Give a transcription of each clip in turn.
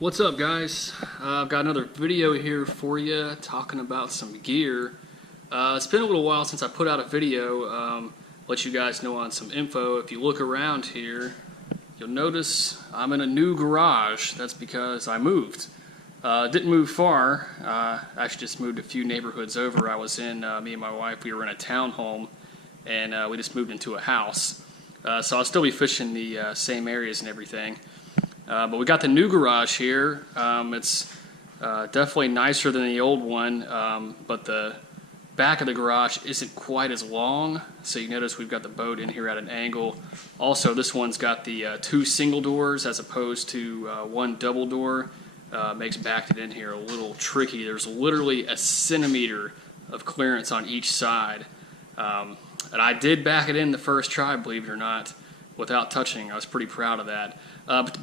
What's up, guys? I've got another video here for you talking about some gear. It's been a little while since I put out a video. Let you guys know on some info. If you look around here, you'll notice I'm in a new garage. That's because I moved. Didn't move far. Actually just moved a few neighborhoods over. I was in, me and my wife, we were in a townhome, and we just moved into a house. So I'll still be fishing the same areas and everything. But we got the new garage here. It's definitely nicer than the old one, but the back of the garage isn't quite as long. So you notice we've got the boat in here at an angle. Also, this one's got the two single doors as opposed to one double door. Makes backing it in here a little tricky. There's literally a centimeter of clearance on each side. And I did back it in the first try, believe it or not, without touching. I was pretty proud of that.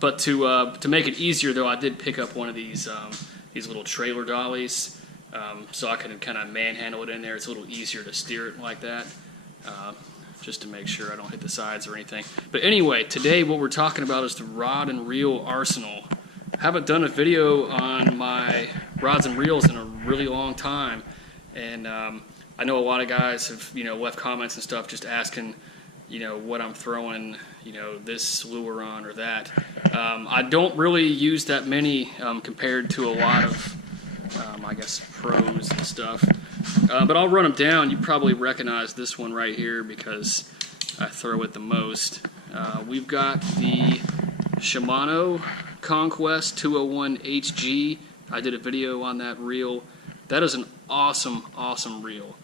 But to make it easier, though, I did pick up one of these little trailer dollies, so I can kind of manhandle it in there. It's a little easier to steer it like that, just to make sure I don't hit the sides or anything. But anyway, today what we're talking about is the rod and reel arsenal. I haven't done a video on my rods and reels in a really long time, and I know a lot of guys have left comments and stuff just asking what I'm throwing, this lure on or that. I don't really use that many compared to a lot of, I guess, pros and stuff. But I'll run them down. You probably recognize this one right here because I throw it the most. We've got the Shimano Conquest 201 HG. I did a video on that reel. That is an awesome, awesome reel.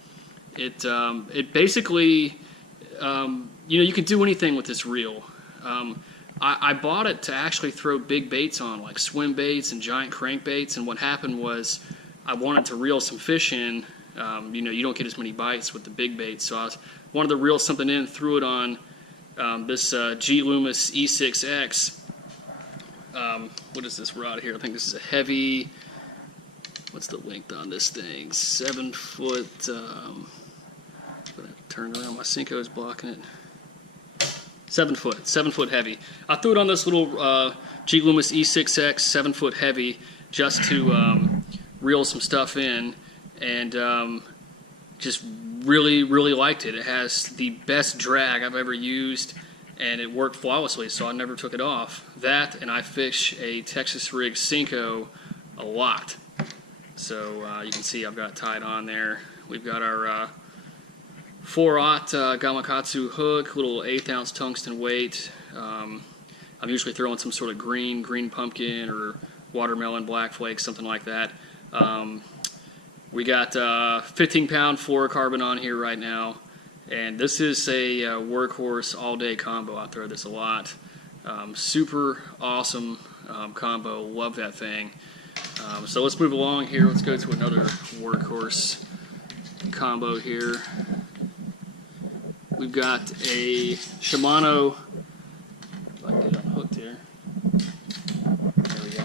It basically... you can do anything with this reel. I bought it to actually throw big baits on, like swim baits and giant crankbaits, and what happened was I wanted to reel some fish in. You don't get as many bites with the big baits, so I wanted to reel something in, threw it on this G Loomis E6X. What is this rod here? I think this is a heavy, what's the length on this thing? 7 foot, turn around, my Cinco is blocking it. 7 foot heavy. I threw it on this little G Loomis E6X 7 foot heavy just to reel some stuff in, and just really liked it. It has the best drag I've ever used, and it worked flawlessly, so I never took it off. That, and I fish a Texas rig Cinco a lot. So you can see I've got it tied on there. We've got our 4/0 Gamakatsu hook, little 1/8 ounce tungsten weight. I'm usually throwing some sort of green pumpkin or watermelon black flake, something like that. We got 15-pound fluorocarbon on here right now, and this is a workhorse all-day combo. I throw this a lot. Super awesome combo. Love that thing. So let's move along here. Let's go to another workhorse combo here. We've got a Shimano, if I can get it unhooked here. There we go.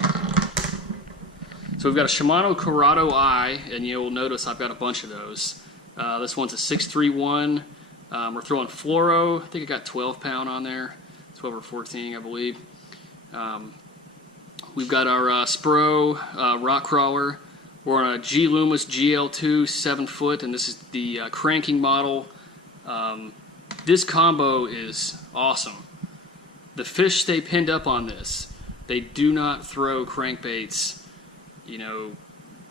So we've got a Shimano Corrado I, and you'll notice I've got a bunch of those. This one's a 631. We're throwing fluoro. I think it got 12-pound on there, 12 or 14, I believe. We've got our Spro rock crawler. We're on a G Loomis GL2 7 foot, and this is the cranking model. This combo is awesome. The fish stay pinned up on this. They do not throw crankbaits,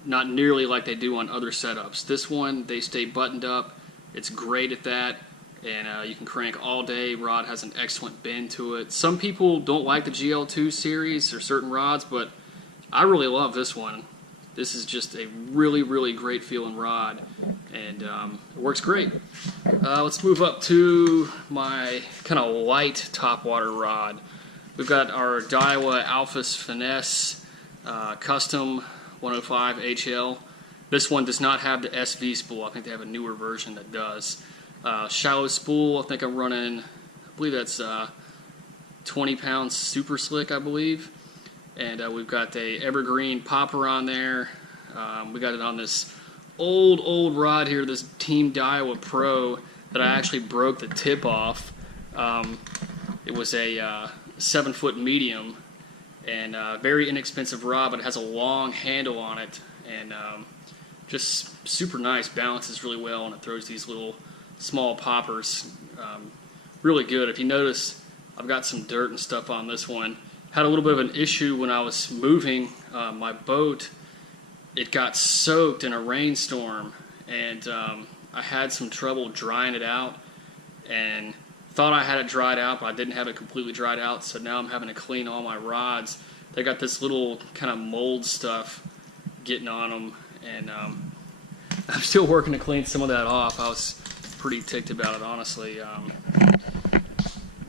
not nearly like they do on other setups. This one, they stay buttoned up. It's great at that, and you can crank all day. Rod has an excellent bend to it. Some people don't like the GL2 series or certain rods, but I really love this one. This is just a really great feeling rod, and it works great. Let's move up to my kind of light topwater rod. We've got our Daiwa Alphas Finesse Custom 105 HL. This one does not have the SV spool. I think they have a newer version that does. Shallow spool, I think I'm running, I believe that's 20 pounds super slick, I believe. And we've got a evergreen popper on there. We got it on this old rod here, this Team Daiwa Pro, that I actually broke the tip off. It was a 7 foot medium, and very inexpensive rod, but it has a long handle on it, and just super nice, balances really well, and it throws these little small poppers really good. If you notice, I've got some dirt and stuff on this one. Had a little bit of an issue when I was moving my boat. It got soaked in a rainstorm, and I had some trouble drying it out, and thought I had it dried out, but I didn't have it completely dried out, so now I'm having to clean all my rods. They got this little kind of mold stuff getting on them, and I'm still working to clean some of that off. I was pretty ticked about it, honestly.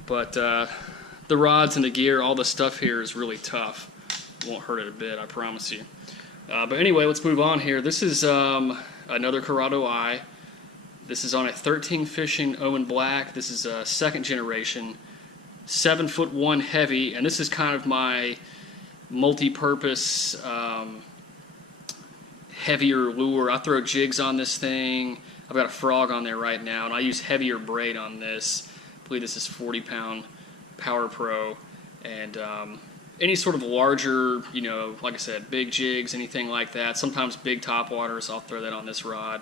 But the rods and the gear, all the stuff here is really tough. Won't hurt it a bit, I promise you. But anyway, let's move on here. This is another Corrado I. This is on a 13 fishing Owen Black. This is a second generation, 7'1" heavy, and this is kind of my multi-purpose heavier lure. I throw jigs on this thing. I've got a frog on there right now, and I use heavier braid on this. I believe this is 40-pound Power Pro, and any sort of larger, you know, like I said, big jigs, anything like that. Sometimes big topwaters, I'll throw that on this rod.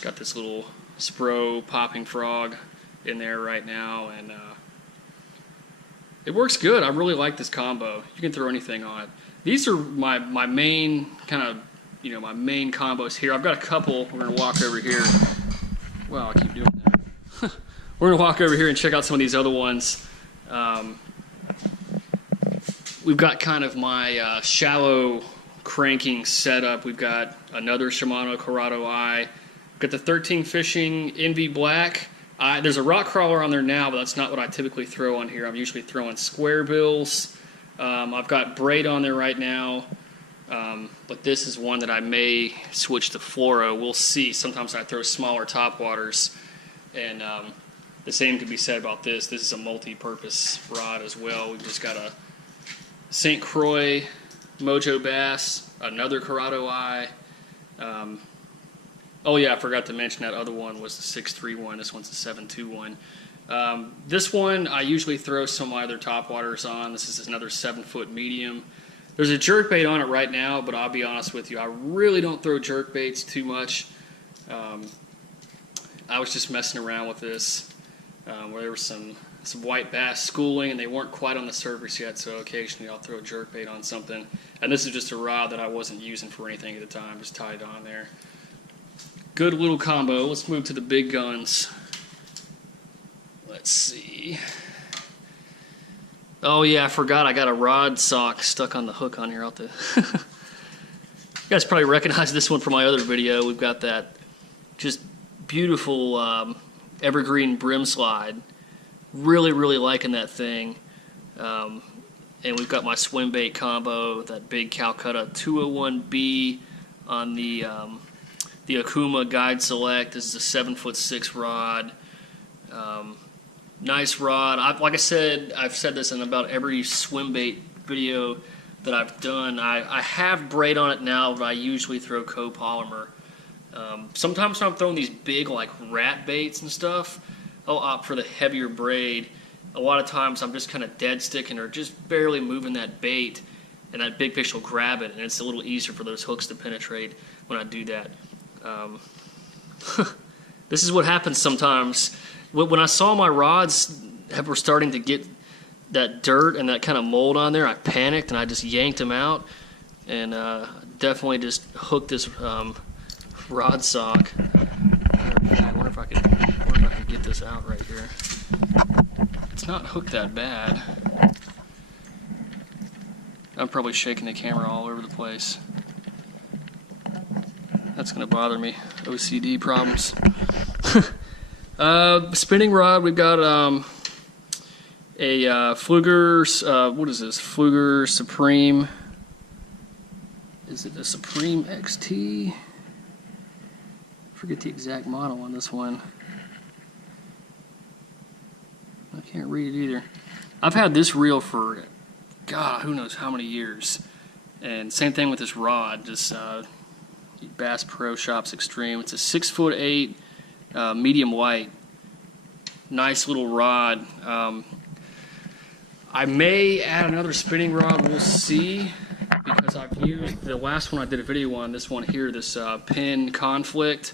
Got this little Spro popping frog in there right now, and it works good. I really like this combo. You can throw anything on it. These are my main kind of, you know, my main combos here. I've got a couple. We're going to walk over here. Wow, I keep doing that. We're going to walk over here and check out some of these other ones. We've got kind of my shallow cranking setup. We've got another Shimano Corrado I. Got the 13 fishing NV Black. There's a rock crawler on there now, but that's not what I typically throw on here. I'm usually throwing square bills. I've got braid on there right now, but this is one that I may switch to fluoro. We'll see. Sometimes I throw smaller topwaters, and the same could be said about this. This is a multi-purpose rod as well. We've just got a St. Croix Mojo Bass, another Corrado I. Oh yeah, I forgot to mention that other one was the 6.3 one. This one's the 7.2 one. This one I usually throw some of my other topwaters on. This is another 7-foot medium. There's a jerkbait on it right now, but I'll be honest with you, I really don't throw jerkbaits too much. I was just messing around with this where there was some white bass schooling, and they weren't quite on the surface yet, so occasionally I'll throw a jerkbait on something. And this is just a rod that I wasn't using for anything at the time, just tied it on there. Good little combo. Let's move to the big guns. Let's see. Oh yeah, I forgot I got a rod sock stuck on the hook on here. You guys probably recognize this one from my other video. We've got that just beautiful evergreen brim slide. Really, really liking that thing. And we've got my swim bait combo, that big Calcutta 201B on the Okuma Guide Select. This is a 7'6" rod. Nice rod. Like I said, I've said this in about every swim bait video that I've done. I have braid on it now, but I usually throw copolymer. Sometimes when I'm throwing these big like rat baits and stuff, I'll opt for the heavier braid. A lot of times I'm just kind of dead sticking or just barely moving that bait, and that big fish will grab it, and it's a little easier for those hooks to penetrate when I do that. This is what happens sometimes. When I saw my rods were starting to get that dirt and that kind of mold on there, I panicked and I just yanked them out, and definitely just hooked this rod sock. I wonder if I could get this out right here. It's not hooked that bad. I'm probably shaking the camera all over the place. That's going to bother me. OCD problems. Spinning rod, we've got a Pfluger, what is this? Pfluger Supreme. Is it a Supreme XT? I forget the exact model on this one. I can't read it either. I've had this reel for, God, who knows how many years. And same thing with this rod, just Bass Pro Shops Extreme. It's a 6'8", medium white. Nice little rod. I may add another spinning rod, we'll see, because I've used the last one I did a video on, this one here, this pin conflict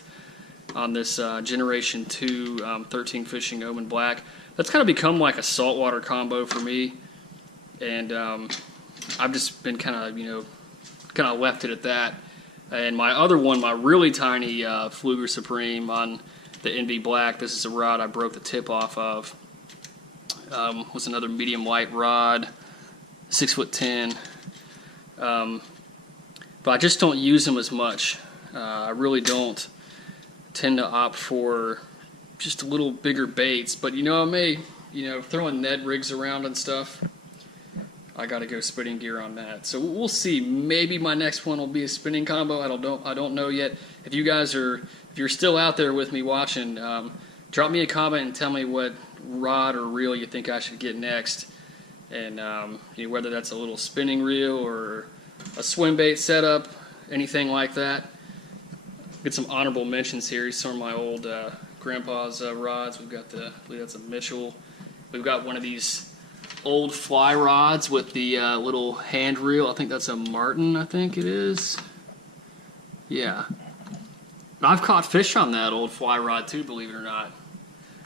on this Generation 2 13 Fishing Omen Black. That's kind of become like a saltwater combo for me, and I've just been kind of left it at that. And my other one, my really tiny Fluger Supreme on the NV Black, this is a rod I broke the tip off of. Was another medium light rod, 6'10". But I just don't use them as much. I really don't tend to opt for just a little bigger baits. But I may, throwing Ned rigs around and stuff, I got to go spinning gear on that. So we'll see. Maybe my next one will be a spinning combo. I don't know yet. If you're still out there with me watching, drop me a comment and tell me what rod or reel you think I should get next, and whether that's a little spinning reel or a swim bait setup, anything like that. Get some honorable mentions here. Some of my old grandpa's rods. We've got I believe that's a Mitchell. We've got one of these old fly rods with the little hand reel. I think that's a Martin, I think it is. Yeah. I've caught fish on that old fly rod too, believe it or not.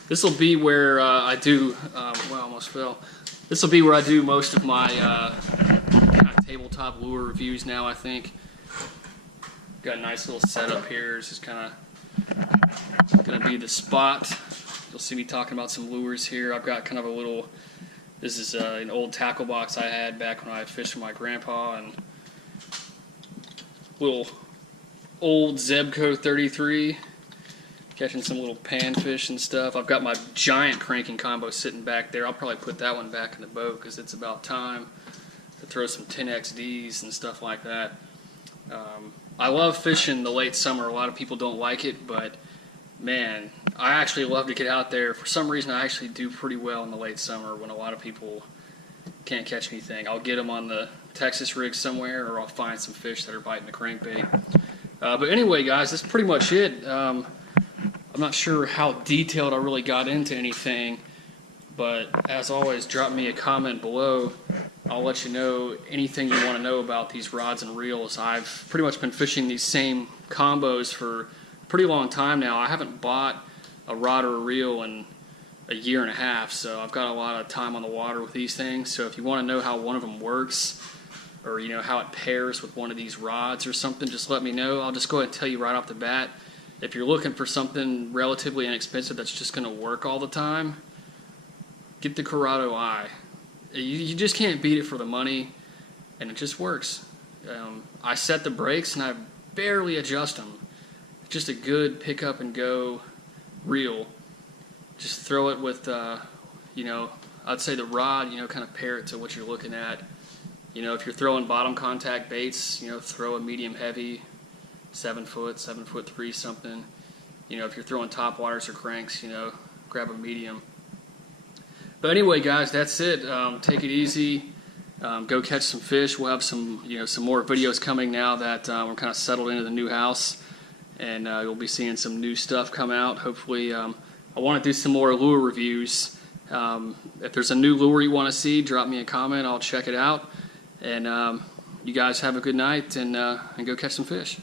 This will be where I do, well, almost fell. This will be where I do most of my kind of tabletop lure reviews now, I think. Got a nice little setup here. This is kind of going to be the spot. You'll see me talking about some lures here. I've got kind of a little, this is an old tackle box I had back when I fished with my grandpa, and little old Zebco 33. Catching some little panfish and stuff. I've got my giant cranking combo sitting back there. I'll probably put that one back in the boat because it's about time to throw some 10XDs and stuff like that. I love fishing the late summer. A lot of people don't like it, but man, I actually love to get out there. For some reason, I actually do pretty well in the late summer when a lot of people can't catch anything. I'll get them on the Texas rig somewhere, or I'll find some fish that are biting the crankbait. But anyway, guys, that's pretty much it. I'm not sure how detailed I really got into anything, but as always, drop me a comment below. I'll let you know anything you want to know about these rods and reels. I've pretty much been fishing these same combos for a pretty long time now. I haven't bought a rod or a reel in a year and a half, so I've got a lot of time on the water with these things. So if you want to know how one of them works, or how it pairs with one of these rods or something, just let me know. I'll just go ahead and tell you right off the bat. If you're looking for something relatively inexpensive that's just going to work all the time, get the Corrado I. You just can't beat it for the money, and it just works. I set the brakes and I barely adjust them. It's just a good pick up and go reel. Just throw it with, I'd say the rod, kind of pair it to what you're looking at. If you're throwing bottom contact baits, throw a medium heavy, 7 foot, 7'3", something. If you're throwing top waters or cranks, grab a medium. But anyway, guys, that's it. Take it easy. Go catch some fish. We'll have some, some more videos coming now that we're kind of settled into the new house, and you'll be seeing some new stuff come out. Hopefully, I want to do some more lure reviews. If there's a new lure you want to see, drop me a comment. I'll check it out. And you guys have a good night, and go catch some fish.